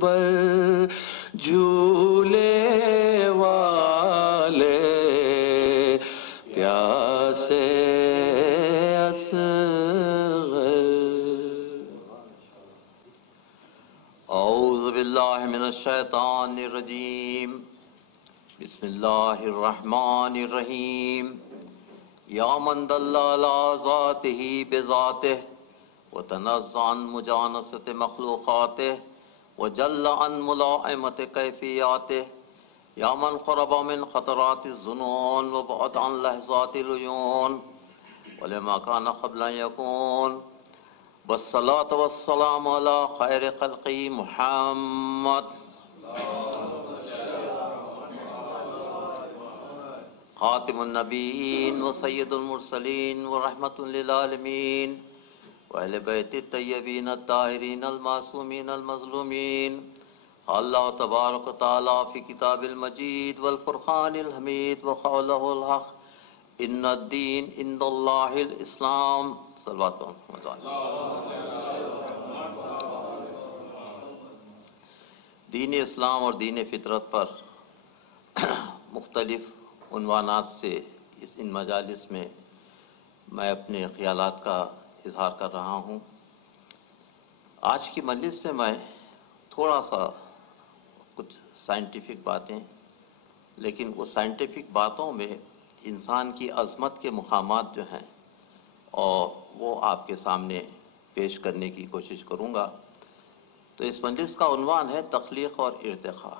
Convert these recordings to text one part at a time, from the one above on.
بر جھولے والے پیاسے اصغر۔ اعوذ باللہ من الشیطان الرجیم، بسم اللہ الرحمن الرحیم۔ یا من دل علی ذاتہ بذاتہ وتنزہ عن مجانست مخلوقاتہ وجل عن ملائمت کیفیاتہ، یا من قرب من خطرات الظنون وبعد عن لحظات العیون ولما کان قبل ان یکون، والصلاة والسلام علی خیر خلقہ محمد خاتم النبیین و سید المرسلین و رحمت للعالمین و اہل بیت الطیبین الطاہرین المعصومین المظلومین۔ اللہ تبارک و تعالی فی کتاب المجید والفرقان الحمید وقولہ الحق ان الدین عند اللہ الاسلام۔ صلوات دین اسلام اور دین فطرت پر مختلف عنوانات سے ان مجالس میں میں اپنے خیالات کا اظہار کر رہا ہوں۔ آج کی مجلس سے میں تھوڑا سا کچھ سائنٹیفک باتیں، لیکن وہ سائنٹیفک باتوں میں انسان کی عظمت کے مقامات جو ہیں اور وہ آپ کے سامنے پیش کرنے کی کوشش کروں گا۔ تو اس مجلس کا عنوان ہے تخلیق اور ارتقاء،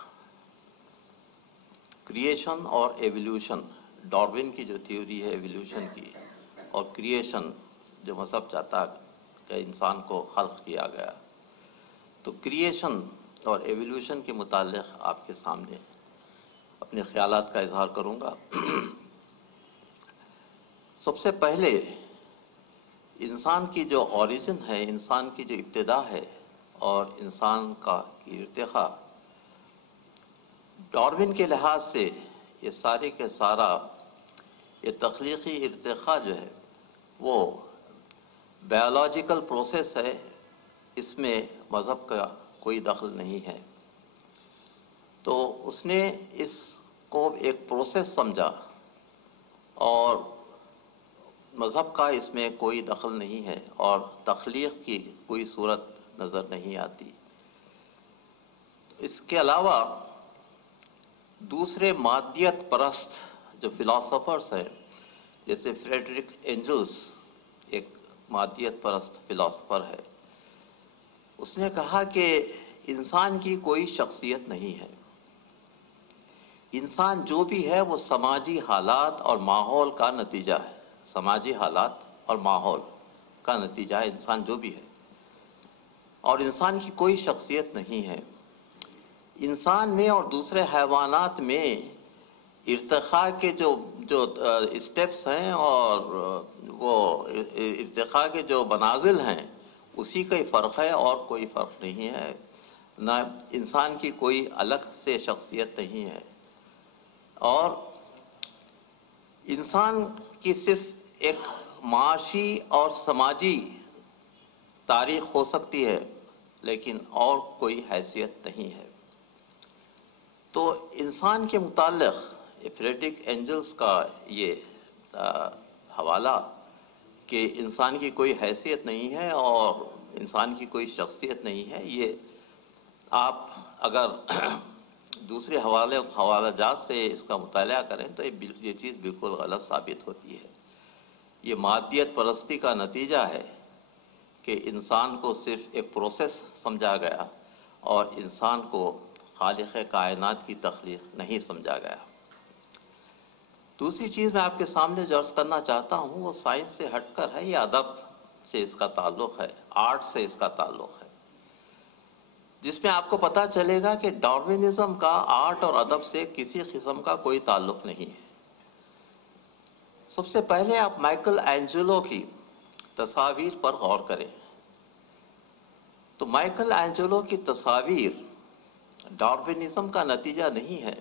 کریشن اور ایولیوشن۔ ڈارون کی جو تھیوری ہے ایولیوشن کی، اور کریشن جو مذہب چاہتا کہ انسان کو خلق کیا گیا، تو کریشن اور ایولیوشن کے متعلق آپ کے سامنے اپنے خیالات کا اظہار کروں گا۔ سب سے پہلے انسان کی جو اوریجن ہے، انسان کی جو ابتدا ہے اور انسان کا ارتقاء، ڈارون کے لحاظ سے یہ سارے کے سارا یہ تخلیقی ارتقاء جو ہے وہ بایولوجیکل پروسیس ہے، اس میں مذہب کا کوئی دخل نہیں ہے۔ تو اس نے اس کو ایک پروسیس سمجھا اور مذہب کا اس میں کوئی دخل نہیں ہے اور تخلیق کی کوئی صورت نظر نہیں آتی۔ اس کے علاوہ دوسرے مادیت پرست جو فلاسفرز ہیں، جیسے فریڈرک اینجلز ایک مادیت پرست فلاسفر ہے، اس نے کہا کہ انسان کی کوئی شخصیت نہیں ہے، انسان جو بھی ہے وہ سماجی حالات اور ماحول کا نتیجہ ہے، سماجی حالات اور ماحول کا نتیجہ ہے انسان جو بھی ہے، اور انسان کی کوئی شخصیت نہیں ہے۔ انسان میں اور دوسرے حیوانات میں ارتقاء کے جو اسٹیپس ہیں اور وہ ارتقاء کے جو منازل ہیں، اسی کا ہی فرق ہے اور کوئی فرق نہیں ہے۔ نہ انسان کی کوئی الگ سے شخصیت نہیں ہے، اور انسان کی صرف ایک معاشی اور سماجی تاریخ ہو سکتی ہے، لیکن اور کوئی حیثیت نہیں ہے۔ تو انسان کے متعلق فریڈرک اینجلز کا یہ حوالہ کہ انسان کی کوئی حیثیت نہیں ہے اور انسان کی کوئی شخصیت نہیں ہے، یہ آپ اگر دوسرے حوالہ جات سے اس کا مطالعہ کریں تو یہ چیز بالکل غلط ثابت ہوتی ہے۔ یہ مادیت پرستی کا نتیجہ ہے کہ انسان کو صرف ایک پروسیس سمجھا گیا اور انسان کو خالق کائنات کی تخلیق نہیں سمجھا گیا۔ دوسری چیز میں آپ کے سامنے جو عرض کرنا چاہتا ہوں وہ سائنس سے ہٹ کر ہے، یہ ادب سے اس کا تعلق ہے، آرٹ سے اس کا تعلق ہے، جس میں آپ کو پتہ چلے گا کہ ڈارونزم کا آرٹ اور ادب سے کسی قسم کا کوئی تعلق نہیں ہے۔ سب سے پہلے آپ مائیکل اینجلو کی تصاویر پر غور کریں تو مائیکل اینجلو کی تصاویر ڈارونزم کا نتیجہ نہیں ہے۔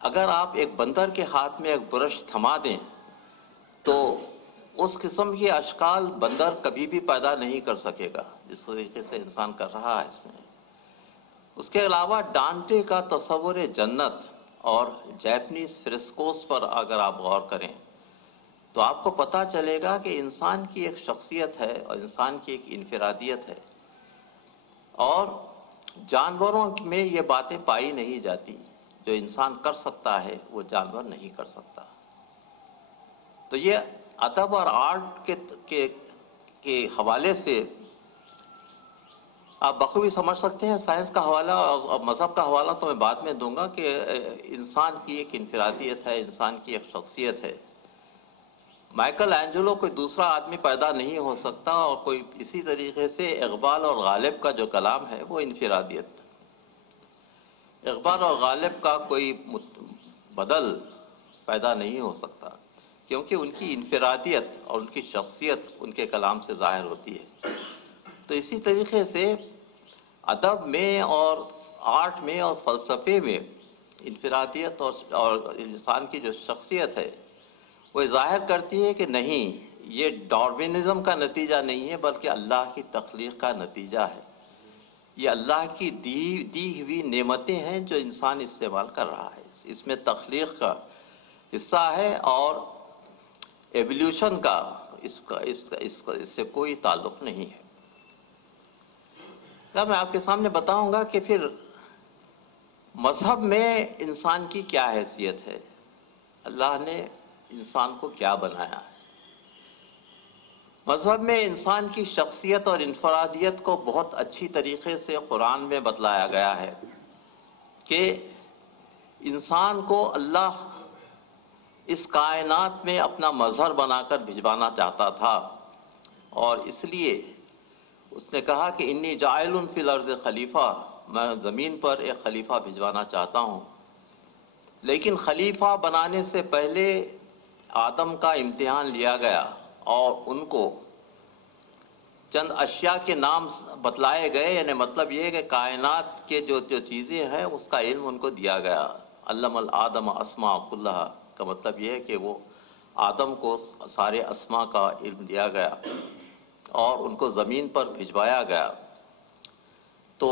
اگر آپ ایک بندر کے ہاتھ میں ایک برش تھما دیں تو اس قسم کے اشکال بندر کبھی بھی پیدا نہیں کر سکے گا جس طریقے سے انسان کر رہا ہے اس میں۔ اس کے علاوہ ڈانٹے کا تصور جنت اور جیپنیز فرسکوز پر اگر آپ غور کریں تو آپ کو پتہ چلے گا کہ انسان کی ایک شخصیت ہے اور انسان کی ایک انفرادیت ہے، اور جانوروں میں یہ باتیں پائی نہیں جاتی۔ جو انسان کر سکتا ہے وہ جانور نہیں کر سکتا۔ تو یہ ادب اور آرٹ کے حوالے سے آپ بخوبی سمجھ سکتے ہیں۔ سائنس کا حوالہ اور مذہب کا حوالہ تو میں بعد میں دوں گا کہ انسان کی ایک انفرادیت ہے، انسان کی ایک شخصیت ہے۔ مائیکل اینجلو کوئی دوسرا آدمی پیدا نہیں ہو سکتا، اور کوئی اسی طریقے سے اقبال اور غالب کا جو کلام ہے وہ انفرادیت، اقبال اور غالب کا کوئی بدل پیدا نہیں ہو سکتا، کیونکہ ان کی انفرادیت اور ان کی شخصیت ان کے کلام سے ظاہر ہوتی ہے۔ تو اسی طریقے سے ادب میں اور آرٹ میں اور فلسفے میں انفرادیت اور انسان کی جو شخصیت ہے وہ ظاہر کرتی ہے کہ نہیں، یہ ڈارونزم کا نتیجہ نہیں ہے بلکہ اللہ کی تخلیق کا نتیجہ ہے۔ یہ اللہ کی دی ہوئی نعمتیں ہیں جو انسان استعمال کر رہا ہے، اس میں تخلیق کا حصہ ہے، اور ایولیوشن کا اس سے کوئی تعلق نہیں ہے۔ اب میں آپ کے سامنے بتاؤں گا کہ پھر مذہب میں انسان کی کیا حیثیت ہے، اللہ نے انسان کو کیا بنایا ہے۔ مذہب میں انسان کی شخصیت اور انفرادیت کو بہت اچھی طریقے سے قرآن میں بتلایا گیا ہے کہ انسان کو اللہ اس کائنات میں اپنا مظہر بنا کر بھجوانا چاہتا تھا، اور اس لیے اس نے کہا کہ انی جاعل فی الارض خلیفہ، میں زمین پر ایک خلیفہ بھجوانا چاہتا ہوں۔ لیکن خلیفہ بنانے سے پہلے آدم کا امتحان لیا گیا، اور ان کو چند اشیاء کے نام بتلائے گئے، یعنی مطلب یہ ہے کہ کائنات کے جو چیزیں ہیں اس کا علم ان کو دیا گیا۔ علم الآدم اسماء کلھا کا مطلب یہ ہے کہ وہ آدم کو سارے اسماء کا علم دیا گیا اور ان کو زمین پر بھجوایا گیا۔ تو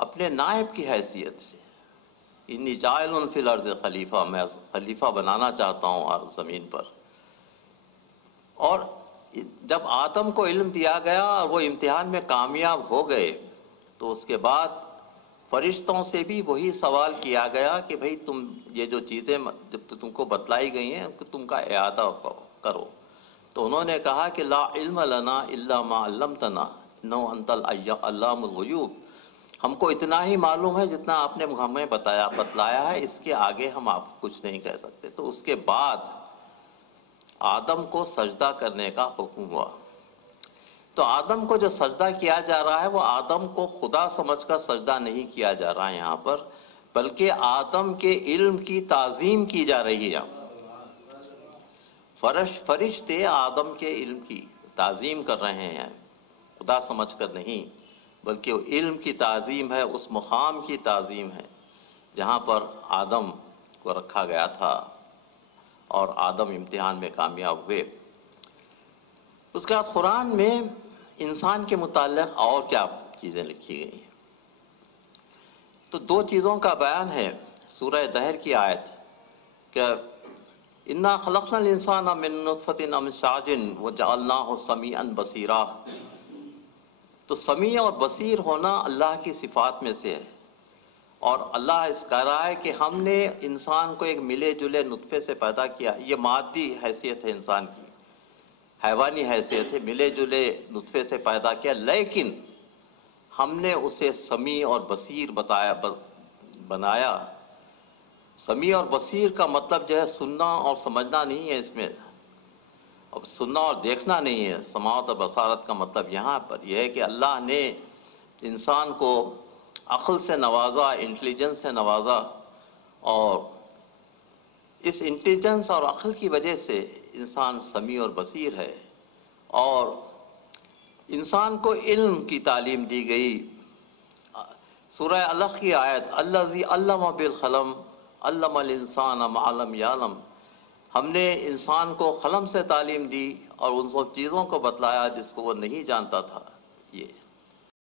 اپنے نائب کی حیثیت سے انی جاعل فی الارض خلیفہ، میں خلیفہ بنانا چاہتا ہوں زمین پر۔ اور جب آدم کو علم دیا گیا اور وہ امتحان میں کامیاب ہو گئے تو اس کے بعد فرشتوں سے بھی وہی سوال کیا گیا کہ بھئی تم یہ جو چیزیں جب تم کو بتلائی گئی ہیں تم کا اعادہ کرو۔ تو انہوں نے کہا کہ لا علم لنا الا ما علمتنا انہ انت علام الغیوب، ہم کو اتنا ہی معلوم ہے جتنا آپ نے ہمیں بتلایا ہے، اس کے آگے ہم آپ کو کچھ نہیں کہہ سکتے۔ تو اس کے بعد آدم کو سجدہ کرنے کا حکم ہوا۔ تو آدم کو جو سجدہ کیا جا رہا ہے وہ آدم کو خدا سمجھ کر سجدہ نہیں کیا جا رہا ہے یہاں پر، بلکہ آدم کے علم کی تعظیم کی جا رہی ہے۔ فرشتے آدم کے علم کی تعظیم کر رہے ہیں، خدا سمجھ کر نہیں، بلکہ وہ علم کی تعظیم ہے، اس مقام کی تعظیم ہے جہاں پر آدم کو رکھا گیا تھا، اور آدم امتحان میں کامیاب ہوئے۔ اس کے بعد قرآن میں انسان کے متعلق اور کیا چیزیں لکھی گئی ہیں؟ تو دو چیزوں کا بیان ہے سورہ دہر کی آیت کہ انا خلقنا الانسان من نطفۃ امشاج وجعلناہ سمیعا بصیرا۔ تو سمیع اور بصیر ہونا اللہ کی صفات میں سے ہے، اور اللہ اس کہہ رہا ہے کہ ہم نے انسان کو ایک ملے جلے نطفے سے پیدا کیا۔ یہ مادی حیثیت ہے انسان کی، حیوانی حیثیت ہے، ملے جلے نطفے سے پیدا کیا، لیکن ہم نے اسے سمیع اور بصیر بنایا۔ سمیع اور بصیر کا مطلب جو ہے سننا اور سمجھنا نہیں ہے، اس میں اب سننا اور دیکھنا نہیں ہے۔ سماعت اور بصارت کا مطلب یہاں پر یہ ہے کہ اللہ نے انسان کو عقل سے نوازا، انٹیلیجنس سے نوازا، اور اس انٹیلیجنس اور عقل کی وجہ سے انسان سمیع اور بصیر ہے، اور انسان کو علم کی تعلیم دی گئی۔ سورہ الق کی آیت الذی علم بالقلم علم الانسان ما لم یعلم، ہم نے انسان کو قلم سے تعلیم دی اور ان سب چیزوں کو بتلایا جس کو وہ نہیں جانتا تھا۔ یہ